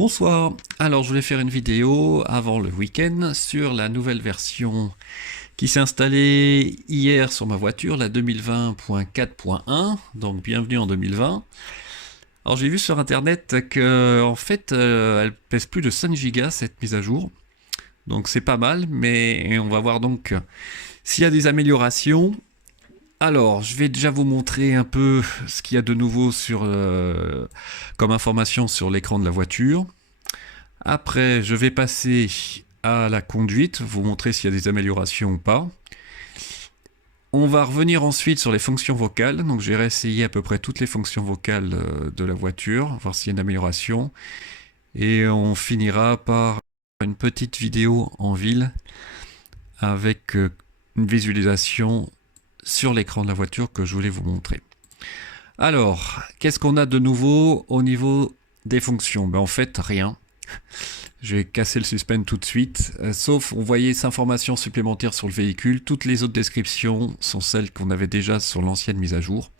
Bonsoir, alors je voulais faire une vidéo avant le week-end sur la nouvelle version qui s'est installée hier sur ma voiture, la 2020.4.1, donc bienvenue en 2020. Alors j'ai vu sur internet que en fait elle pèse plus de 5 Go cette mise à jour, donc c'est pas mal, mais on va voir donc s'il y a des améliorations. Alors, je vais déjà vous montrer un peu ce qu'il y a de nouveau comme information sur l'écran de la voiture. Après, je vais passer à la conduite, vous montrer s'il y a des améliorations ou pas. On va revenir ensuite sur les fonctions vocales. Donc, j'ai réessayé à peu près toutes les fonctions vocales de la voiture, voir s'il y a une amélioration. Et on finira par une petite vidéo en ville avec une visualisation sur l'écran de la voiture que je voulais vous montrer. Alors, qu'est-ce qu'on a de nouveau au niveau des fonctions? En fait, rien. Je vais casser le suspense tout de suite, sauf on voyait ces informations supplémentaires sur le véhicule. Toutes les autres descriptions sont celles qu'on avait déjà sur l'ancienne mise à jour.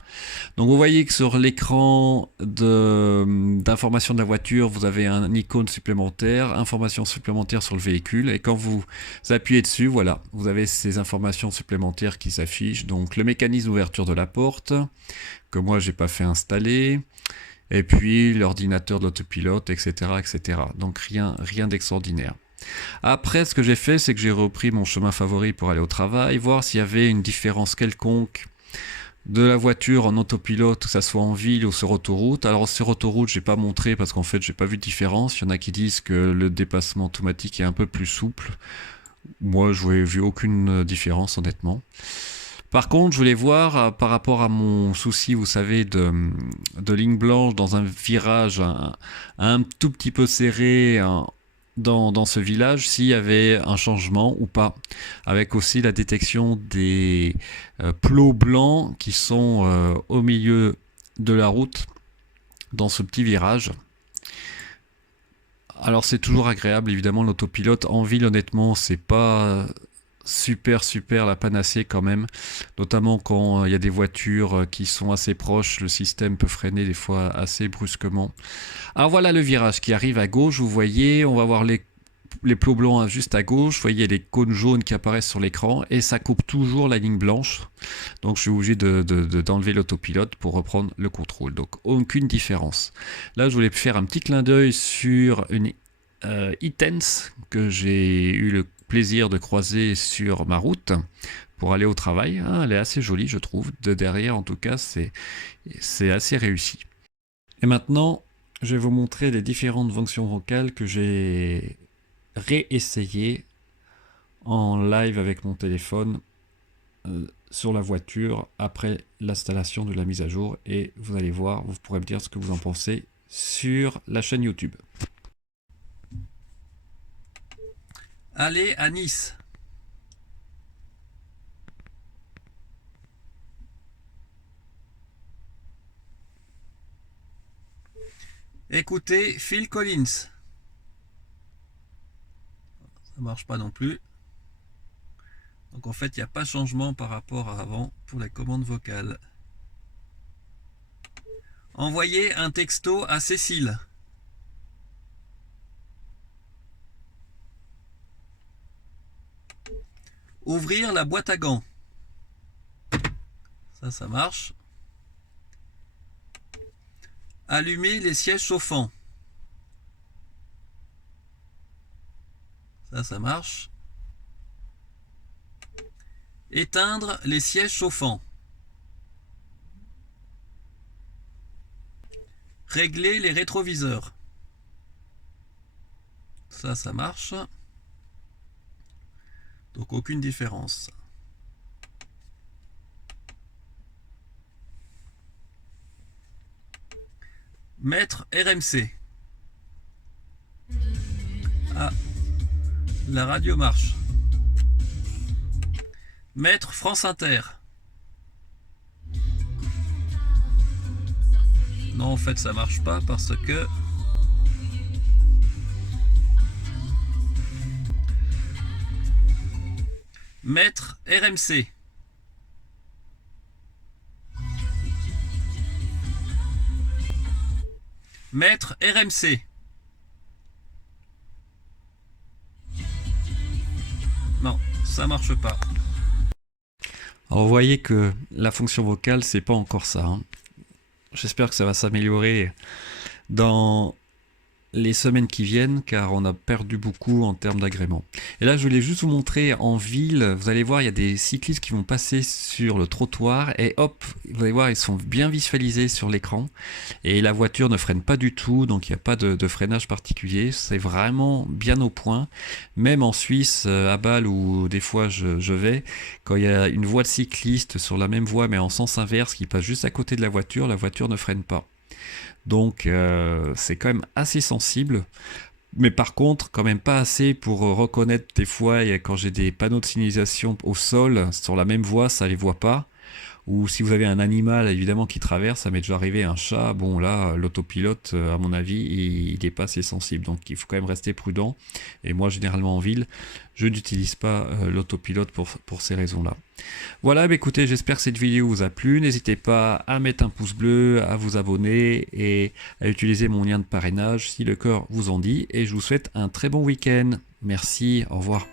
Donc vous voyez que sur l'écran d'information de la voiture, vous avez un icône supplémentaire, information supplémentaire sur le véhicule, et quand vous appuyez dessus, voilà, vous avez ces informations supplémentaires qui s'affichent. Donc le mécanisme d'ouverture de la porte, que moi j'ai pas fait installer, et puis l'ordinateur de l'autopilote, etc., etc. Donc rien d'extraordinaire. Après, ce que j'ai fait, c'est que j'ai repris mon chemin favori pour aller au travail, voir s'il y avait une différence quelconque de la voiture en autopilote, que ça soit en ville ou sur autoroute. Alors sur autoroute, j'ai pas montré parce qu'en fait, j'ai pas vu de différence. Il y en a qui disent que le dépassement automatique est un peu plus souple. Moi, je n'ai vu aucune différence, honnêtement. Par contre, je voulais voir par rapport à mon souci, vous savez, de ligne blanche dans un virage un tout petit peu serré dans ce village, s'il y avait un changement ou pas. Avec aussi la détection des plots blancs qui sont au milieu de la route dans ce petit virage. Alors c'est toujours agréable, évidemment, l'autopilote. En ville, honnêtement, c'est pas super la panacée quand même, notamment quand il y a des voitures qui sont assez proches, le système peut freiner des fois assez brusquement. Alors voilà le virage qui arrive à gauche, vous voyez, on va voir les plots blancs juste à gauche, vous voyez les cônes jaunes qui apparaissent sur l'écran, et ça coupe toujours la ligne blanche, donc je suis obligé d'enlever l'autopilote pour reprendre le contrôle, donc aucune différence. Là je voulais faire un petit clin d'œil sur une e-Tense que j'ai eu le plaisir de croiser sur ma route pour aller au travail. Elle est assez jolie, je trouve. De derrière, en tout cas, c'est assez réussi. Et maintenant, je vais vous montrer les différentes fonctions vocales que j'ai réessayées en live avec mon téléphone sur la voiture après l'installation de la mise à jour. Et vous allez voir, vous pourrez me dire ce que vous en pensez sur la chaîne YouTube. Allez à Nice. Écoutez Phil Collins. Ça marche pas non plus. Donc en fait, il n'y a pas de changement par rapport à avant pour les commandes vocales. Envoyer un texto à Cécile. Ouvrir la boîte à gants. Ça marche. Allumer les sièges chauffants. Ça marche. Éteindre les sièges chauffants. Régler les rétroviseurs. Ça marche. Donc aucune différence. Mettre RMC. Ah, la radio marche. Mettre France Inter. Non, en fait, ça marche pas parce que mettre RMC. Mettre RMC. non, ça marche pas. Alors vous voyez que la fonction vocale, c'est pas encore ça, hein. J'espère que ça va s'améliorer dans les semaines qui viennent, car on a perdu beaucoup en termes d'agrément. Et là, je voulais juste vous montrer en ville, vous allez voir, il y a des cyclistes qui vont passer sur le trottoir, et hop, vous allez voir, ils sont bien visualisés sur l'écran, et la voiture ne freine pas du tout, donc il n'y a pas de freinage particulier, c'est vraiment bien au point. Même en Suisse, à Bâle, où des fois je vais, quand il y a une voie de cycliste sur la même voie, mais en sens inverse, qui passe juste à côté de la voiture ne freine pas. Donc c'est quand même assez sensible, mais par contre quand même pas assez pour reconnaître des fois quand j'ai des panneaux de signalisation au sol sur la même voie, ça les voit pas. Ou si vous avez un animal évidemment qui traverse, ça m'est déjà arrivé un chat, bon là l'autopilote à mon avis il est pas assez sensible, donc il faut quand même rester prudent. Et moi généralement en ville je n'utilise pas l'autopilote pour ces raisons là. Voilà, bah écoutez, j'espère que cette vidéo vous a plu, n'hésitez pas à mettre un pouce bleu, à vous abonner et à utiliser mon lien de parrainage si le cœur vous en dit, et je vous souhaite un très bon week-end. Merci, au revoir.